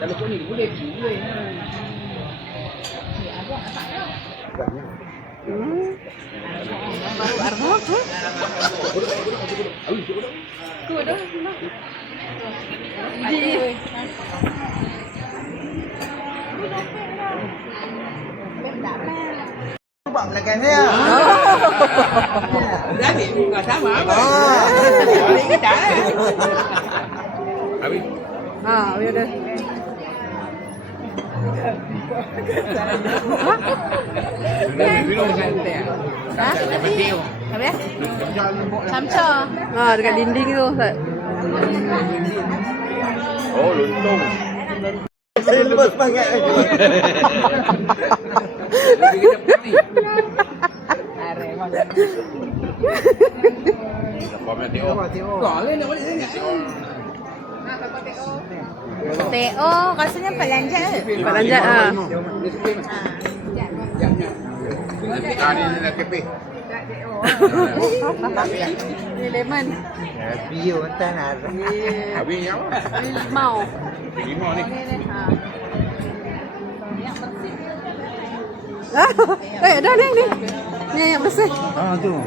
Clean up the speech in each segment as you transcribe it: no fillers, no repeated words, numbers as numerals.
Kalau kau ni boleh boleh. Baru arwah tu. Ku dah. Di. Buat belakang saya. Jadi bukan sama apa. Boleh kita. Habis. Ha, ya dah. Minum dengan teh. Ha? Betul. Apa ya? Samca. Ha, dekat dinding tu, Ustaz. Oh, lontong. Saya lepas semangat. TO rasanya Pak Lanjat ke? Pak Lanjat ha. Ini nak kepi. Ni lemon. Bio entah nak. Habis yang apa? Ni limau. Limau ni. Ha. Eh, dah ni ni. Ni yang bersih. Ah tu.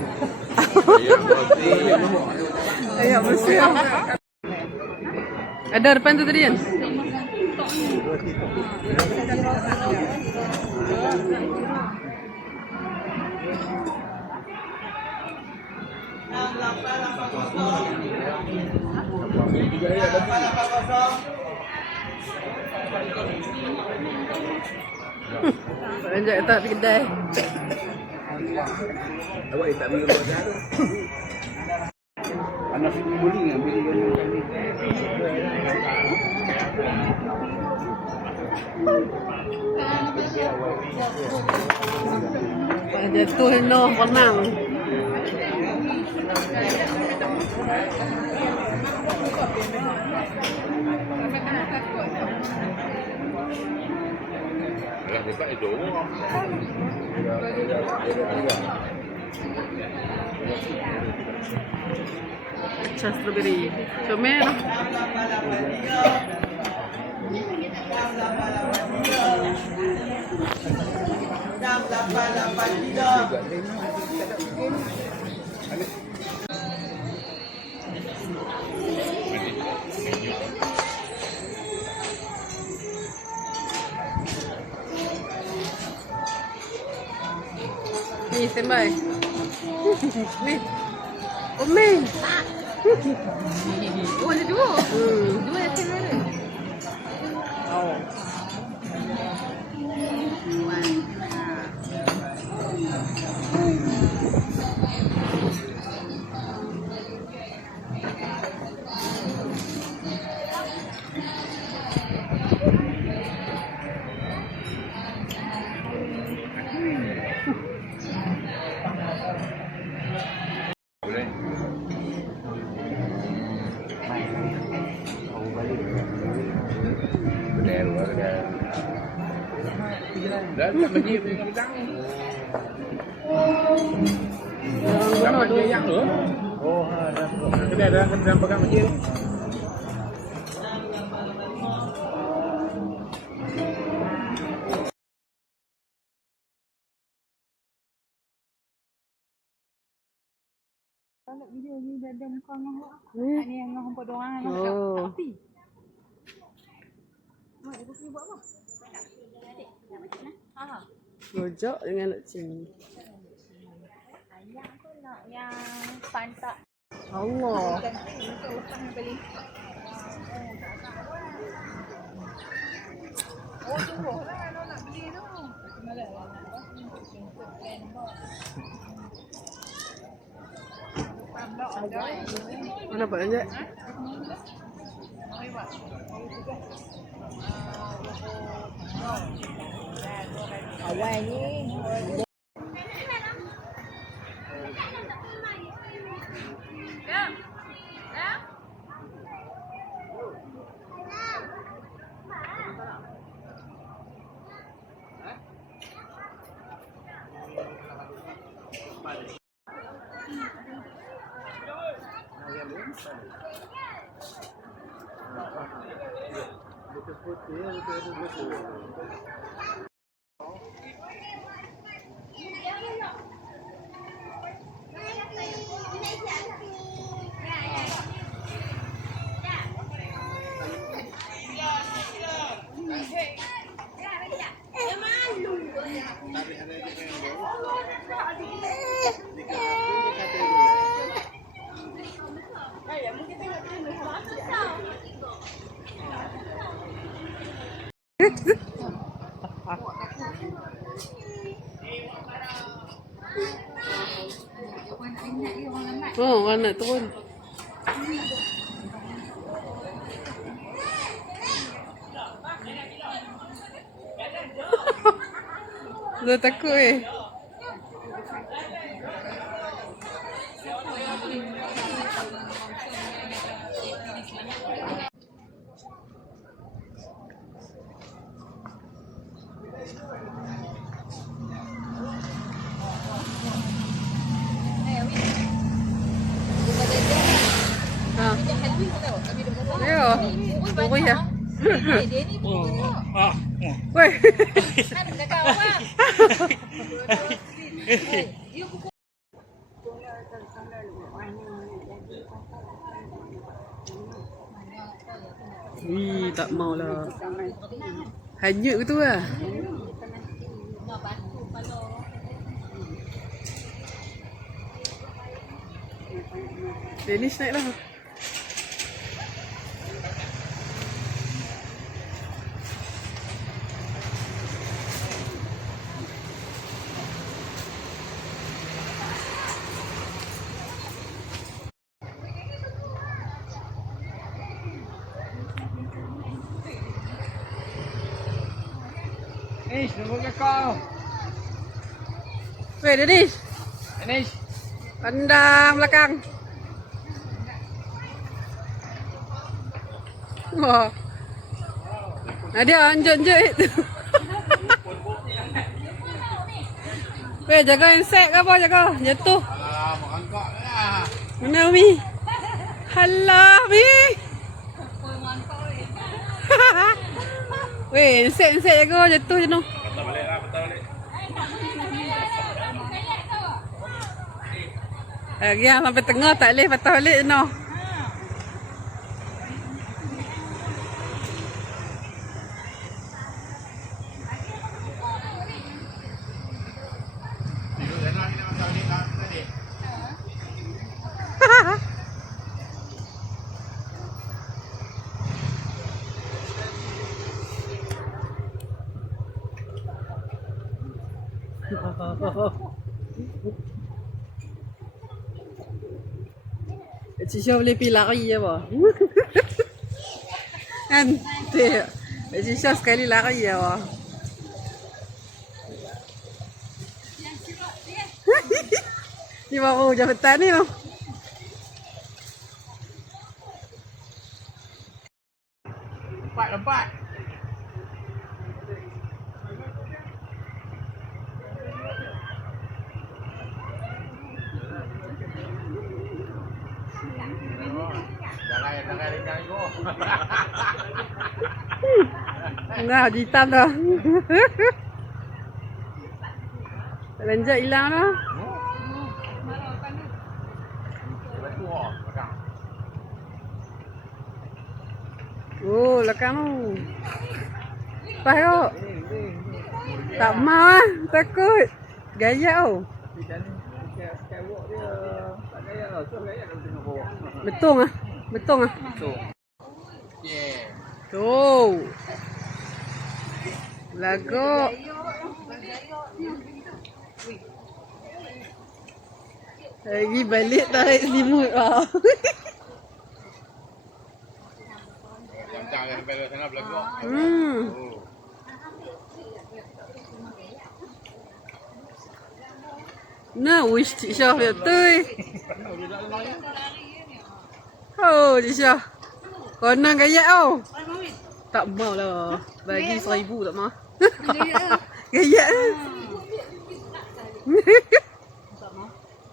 Ayam bersih. Ada depan tu tadi kan? Lanjut letak di kedai. Awak tak beli roda tu. Anak sini boleh nggak beli ni? Jatuh no renang. Alah dekat itu. Cas strawberry. Comel lah. Ni standby. Ni. Oh, Mei. Oh, ada dua. Dua yang kamera. Oh. Boleh. Benar, benar. Dah tak menjadi dengan pedang. Dah menjadi yang tu. Oh, ha dah. Kedai dah pegang menjadi. Kalau video ni dah ada muka dengan awak. Ni. Ni yang dengan hampa doang nak Oh. tapi. Mak ibu sini buat apa? Adik, nak macam mana? Ha. Rojak dengan nak cing. Ayah tu nak yang pantak. Allah. Untuk lepas nak beli. Oh, tunggu lah kalau nak beli tu. Malah lah nak untuk plan box. Mana Pak Lanjat? Awal ni Oh, warna turun. Dah takut Ha. Ayo. Tunggu ya. Dia ni pun tengok. Woi. Kan dah kawan. You kuku. Ih, tak mau lah. Hanyut ke tu lah. Danish naik lah. Anish, tunggu kat kau. Weh, Danish. Anish. Pandang belakang. Wah. Nadia, anjut-anjut itu. Weh, jaga insek ke apa jaga? Jatuh. Alah, mak angkat lah. Mana Umi? Halah, Umi. Weh, insek-insek jaga jatuh je noh. Patah balik lah, patah balik. Lagi yang sampai tengah tak boleh patah balik je noh. Tidur sana, kita patah balik lah tadi. Cik Syah boleh pergi lari je apa? Kan? Cik Syah sekali lari je apa? Ni baru jabatan ni noh. Lompat, lompat. Jangan ringgang itu. Nah, hitam dah. Lanjut hilang dah. Batu oh, belakang. Oh, belakang tu. Lepas tu. Tak mau lah. Takut. Gaya tau. Betul ah. Betul ah. Yeah. Tu. Lagok. Lagi balik tarik selimut ah. Jangan sampai ke sana belakang. Hmm. Oh. Nah, wish Cik Syah betul. Oh, Cik Syah. Konon gaya tau. Tak mau lah. Bagi 1,000 tak mau. Gaya.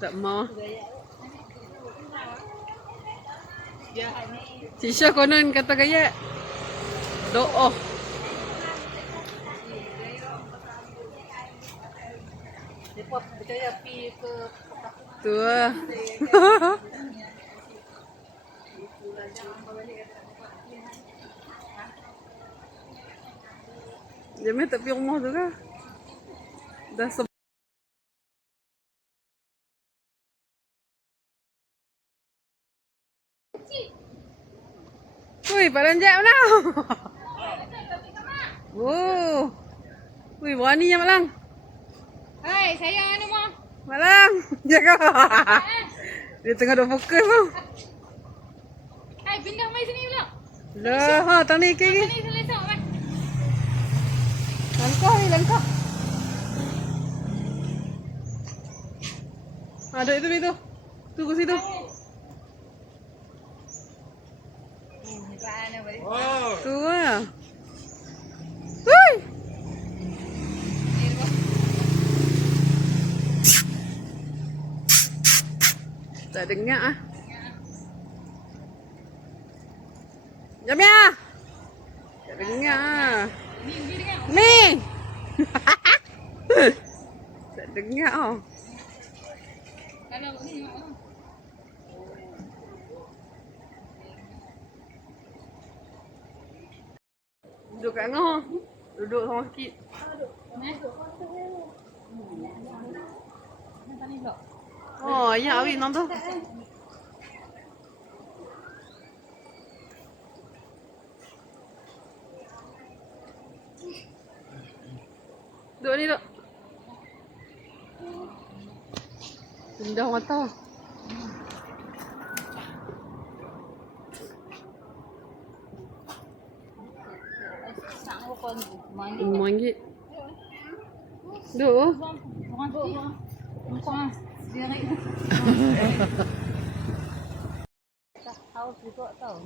Tak mau. Cik Syah konon kata gaya. Doa. Depa percaya pi ke Tu lah. Jamil tak pergi rumah tu ke? Dah Wih, Pak Lanjak mana? Oh. Wih, beraninya Mak Lang. Hai, saya anu mah. Mak Lang, jaga. Dia tengah dah fokus tu. Hai, pindah mai sini pula. Dah, ha, tang ni ke lagi. Sini selesai mai. Langkah ni, langkah. Ada itu itu. Tu ke situ. Oh. Tu lah. Hui. Tak dengar ah. Jamia. Tak dengar ah. Ni. Tak dengar oh. Kalau ni mak. Duduk kat tengah. Duduk sama sikit. Oh, ya awik nang tu. Duduk ni duduk. Pindah mata. Sang kon mandi. RM5. Duduk. Bukan diri. Haus juga tau.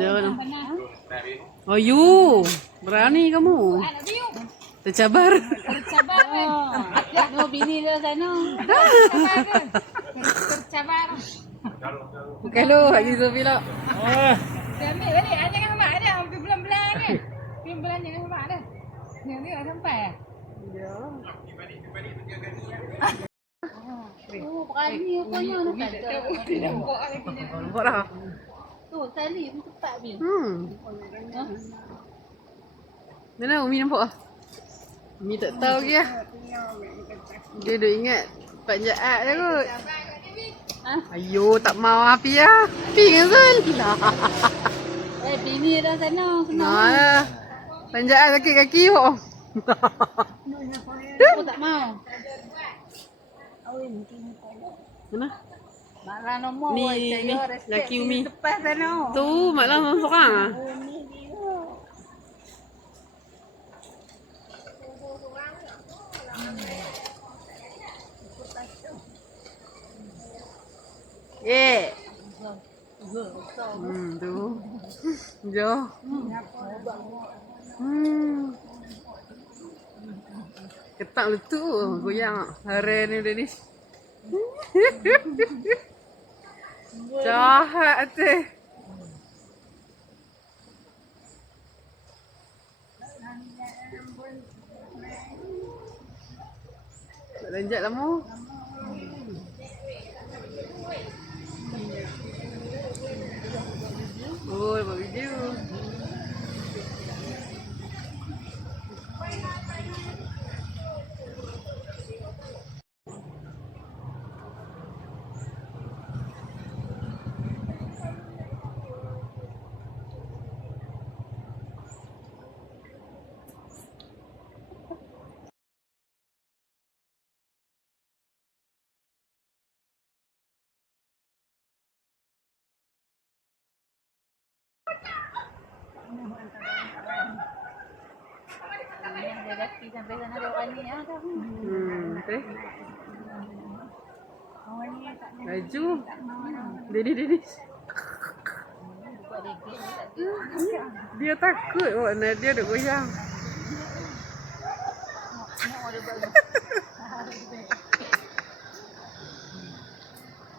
Dia lah. Panas. Oh, you. Berani kamu. Anak biu. Tercabar. Tercabar kan. No bini dia sana. Tercabar. Bukan lu, Haji Zofila. Dia ambil balik. Jangan sama ada. Hampir bulan-bulan kan. Bulan jangan sama ada. Yang ni tak sampai. Ya. Oh, berani apanya nak kata. Nampak lagi ni. Nampak dah. Tu, tali pun cepat bin. Mana Umi nampak ah? Umi tak tahu ke lah. Dia duk ingat Pak Jaat je kot. Ha? Ayo, tak mau api lah. Api dengan Zul. Bini dah sana. Nah lah. Pak Jaat sakit kaki pun. Aku tak mau. Mana? Maklah nombor. Ni, laki Umi. Lepas sana. Tu, Mak Lang seorang ah. Tu. Jo. Ketak letup goyang hari ni dia ni. Jahat tu. Tak lanjut lama. Oh, buat video. Dia lelaki sampai sana dia orang ni. Okay. Orang ni tak nak. Laju. Dedi. Buat dia tak Dia takut oh, Nadia duk goyang. mau dia buat.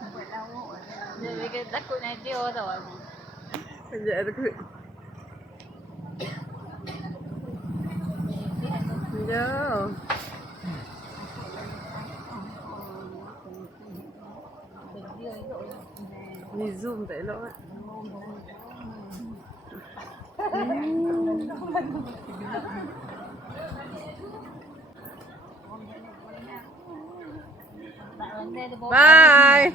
Buat lawak. Dia takut Nadia tau. Sekejap takut. Ya. Ni zoom tak elok kan? Bye.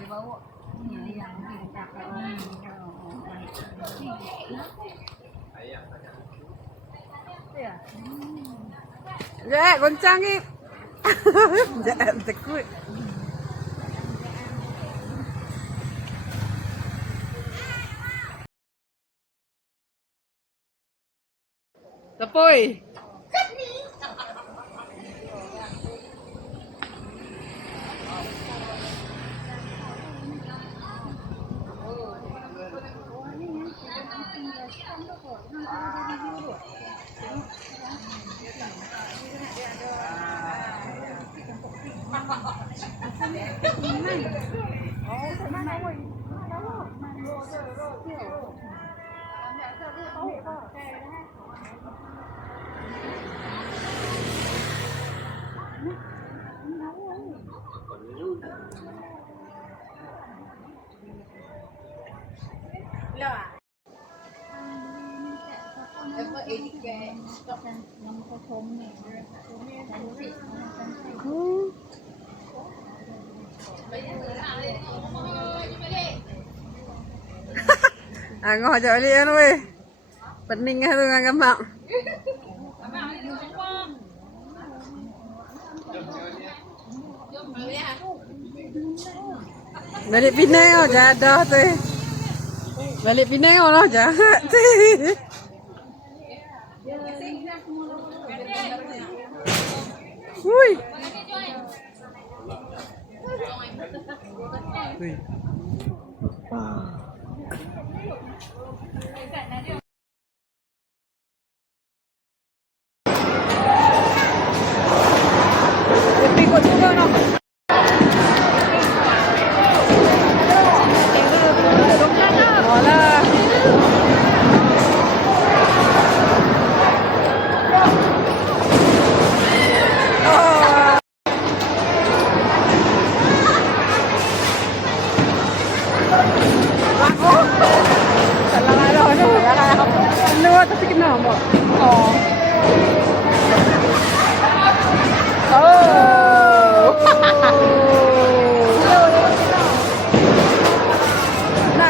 Ya, goncang ni. Jangan takut. Tapoi. Ngồi chợ đi anh ơi. Bật ninh hay tôi ngang cắm mạng. Balik Penang oh jadah tu. Balik Penang oh jahat tu. Hui. Hui. Ikut juga noh. Olah. Salah ada tu. Salah tapi kenapa? Oh.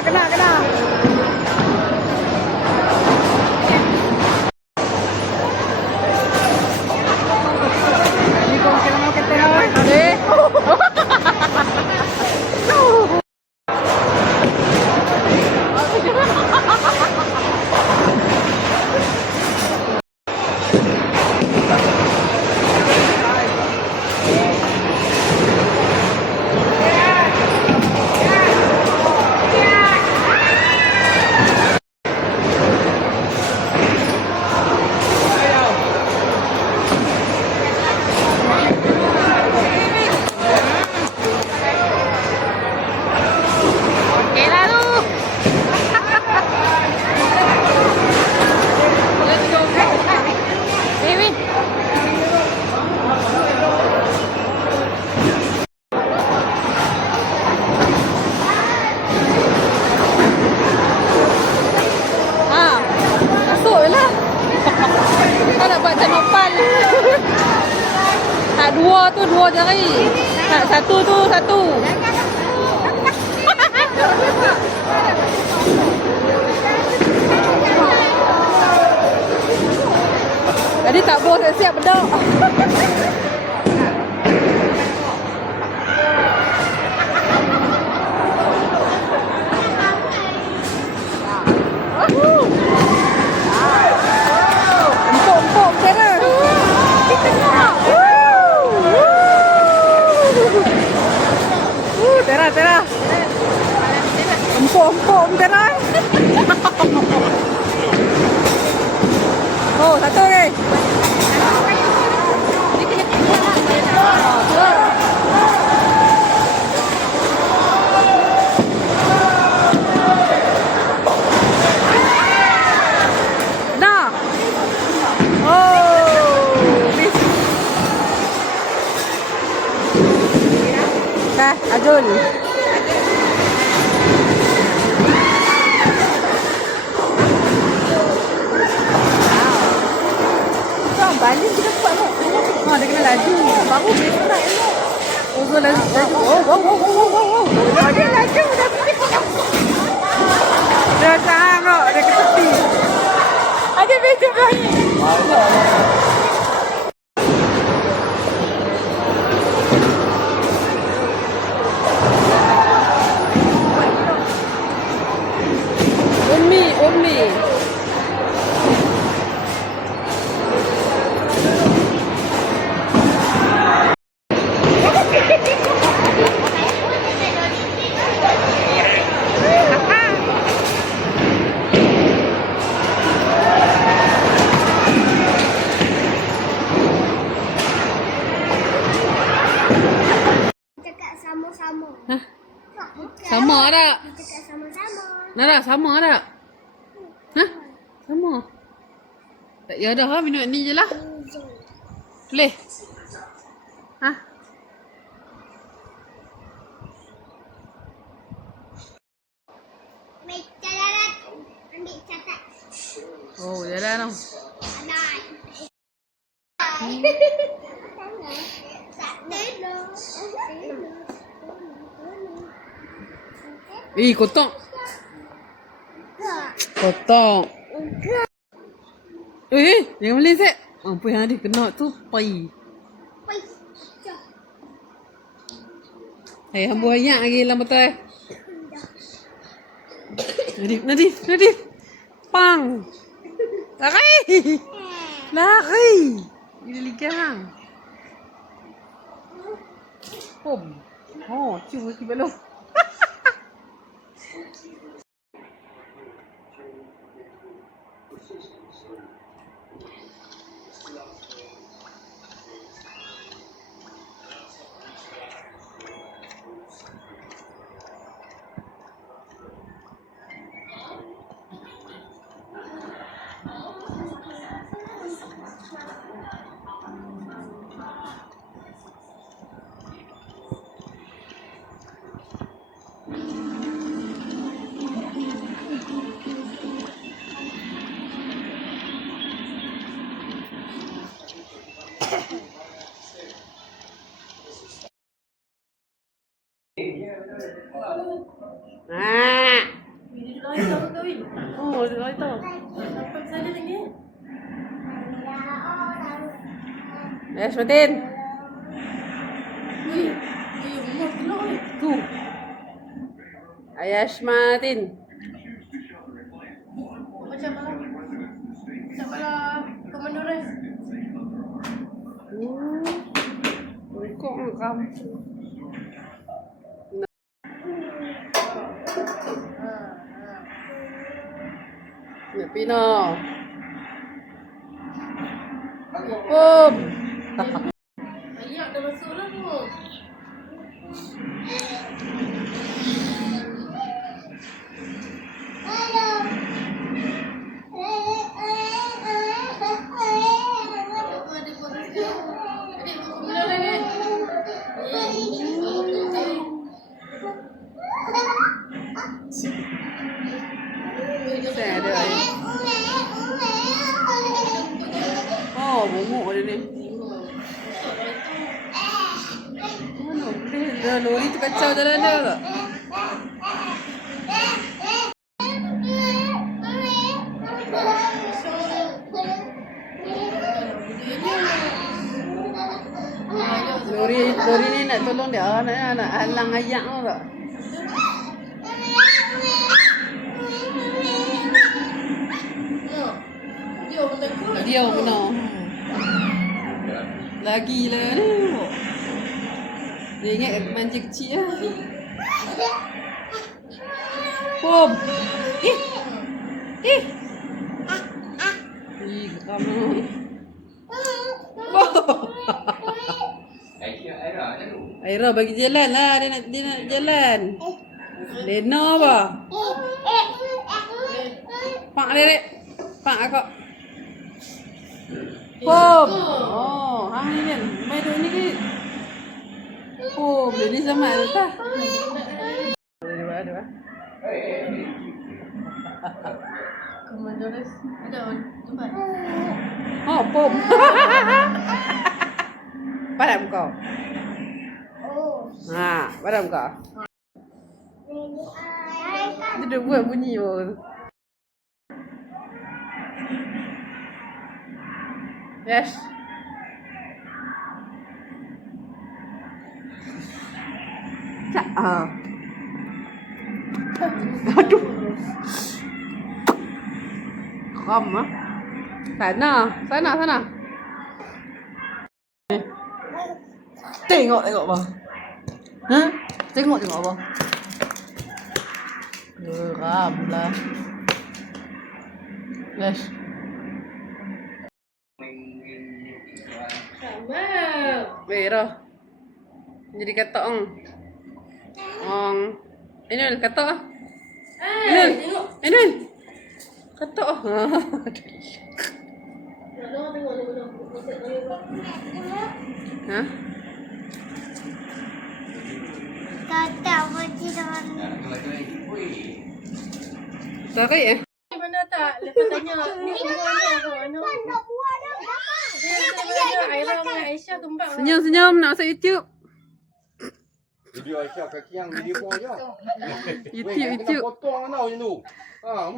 Kena. Ni kau kena mau kita eh. Tak dua jari. Tak satu. Jadi tak boleh siap bedok. Empuk kena. Tera. Empuk tera. Oh, satu ni. Nah. Oh, Ajul. Kau balik kita buat tak? Oh, dia kena laju. Baru besok nak elok. Oh, so laju. Oh, wow. Oh, dia laju. Dah pergi. Dah tangkap. Dia ke tepi. Ada betul banyak. Ummi. Cakap sama-sama. Hah? Sama tak? Cakap sama-sama. Nara, sama tak? Hah? Sama. Tak ya dah, minum ni je lah. Boleh? Hah? Ambil catat. Ambil catat. Oh, jalan tau. Anak. Kotak. Kotak. Jangan meleset. Apa yang ada kena tu, pai. Hamba ayak lagi dalam betul. Nadif. Pang. Lari. Dia ligang. Oh, cuba si balong. Oh, dia tahu. Ayah Martin. Tu. Ayah Martin. Macam mana Komando Res? Kok ngam. Nak pino. Ayak dah masuk lah tu. Saya ada. Oh, bumuk dia ni. Mana boleh lori tu kacau jalan dia tak? Lori ni nak tolong dia, nak halang ayak tu tak? Dia kena. Lagi lah ni. Dia ingat mancing kecil lah. Pom. Geram lah. Aira bagi jalan lah. Dia nak jalan. Lena apa? Pak Derek. Pak akak. Pom. Oh, hang ni kan. Main duduk ni ke? Oh, beli ni sama tak? Dua. Komandores. Ada tempat. Oh, pom. Padam kau. Ha, padam kau. Dia dah buat bunyi pun. Yes. Cak. Aduh. Ram ah. Sana. Tengok apa? Ha? Tengok apa? Geram lah. Yes. Sama. Merah. Jadi katak ong. Inul katak ah. Tengok. Inul. Katak ah. Tengok. Ha? Tak macam mana. Tarik eh. Mana tak? Lepas tanya. Ni semua ni apa? Nak buat dah. Aira dengan Aisyah kembang. Senyum nak masuk YouTube. Video Aisyah kaki yang video pun aja. YouTube. Potong kan macam tu.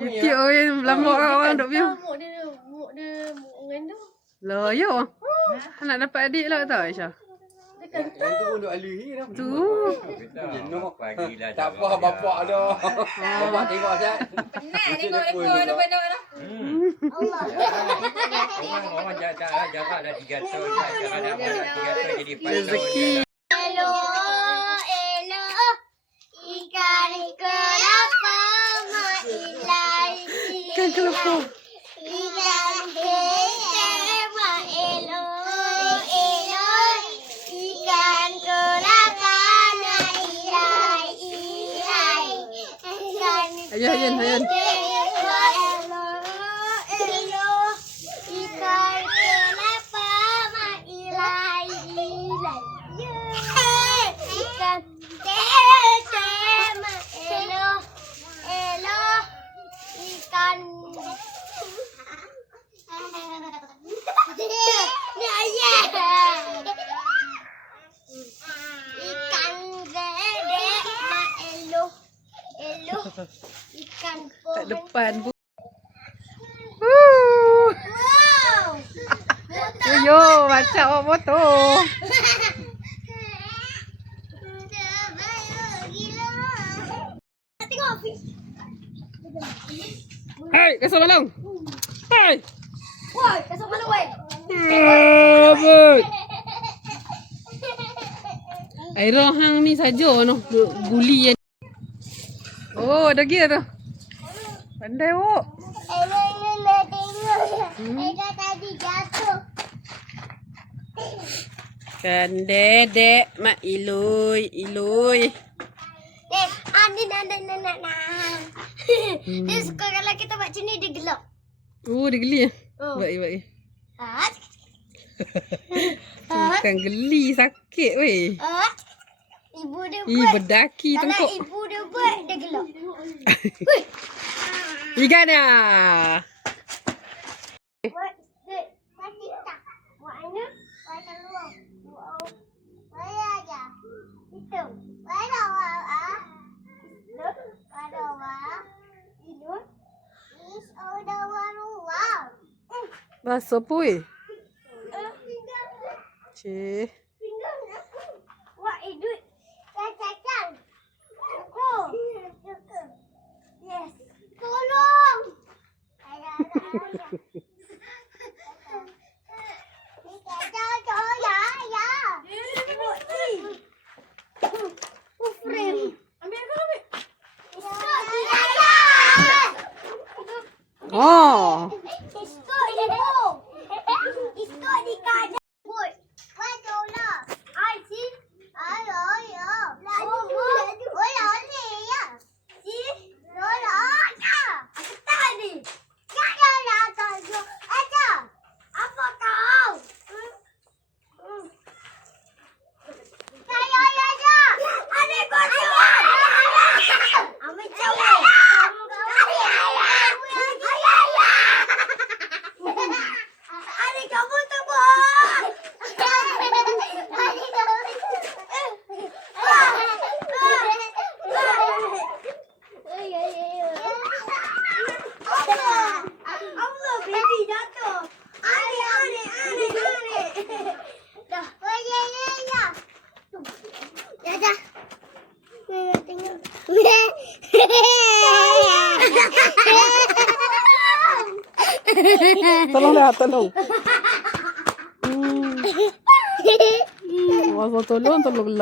YouTube orang lama orang duk view. Muk dia mengandung. Lah yo. Nak dapat adik lah tak Aisyah? Yang tu pun duk alihi dah. Tu. Jenuh. Tak apa bapak dah. Bapak tengok dah. Penat tengok lekor depan dah. Orang jaga dah 3 tahun. Jangan nak 3 tahun jadi 4 tahun. Rezeki. Hello. Ikan kelapa mailai. Ikan kelapa. Ikan kelapa elo. Ikan kelapa mailai. Ayun. Ikan kelapa mailai. Ikan ikan ikan Kat depan pun. wow Yo, macam orang motor. tengok Hai, kasut malang. Hai. woi kasut malu woi Abut. Aira hang ni saja noh guli. Oh, ada gear tu. Pandai wok. tengok tadi jatuh Kan dedek mak ilui. nah. Dia suka kalau kita buat macam ni dia gelap. Oh, dia geli ah. Oh. Baik. Ah. Bukan geli, sakit weh. Ibu dia Ih, buat. berdaki Kalau tengkuk. ibu dia buat dia gelap. Ikan ya. Buat tadi tak. Buat mana? Buat telur. Buat aja. Itu. Buat awak. Buat awak. Ini. Is ada warung. Basuh pui. Cih. Pinggang aku. Wah, idut. Cacang. Aku. Yes. Tolong. Ada. Cacang, ya. Frame. Ambil. Oh. Iskut di kanan. Buat. Tolong. I see. Ayo. Laju. Oh, lari ya. See? Lola. Aku tadi. Ya. Tolong dah, tolong. Masa tolong, tolong lah.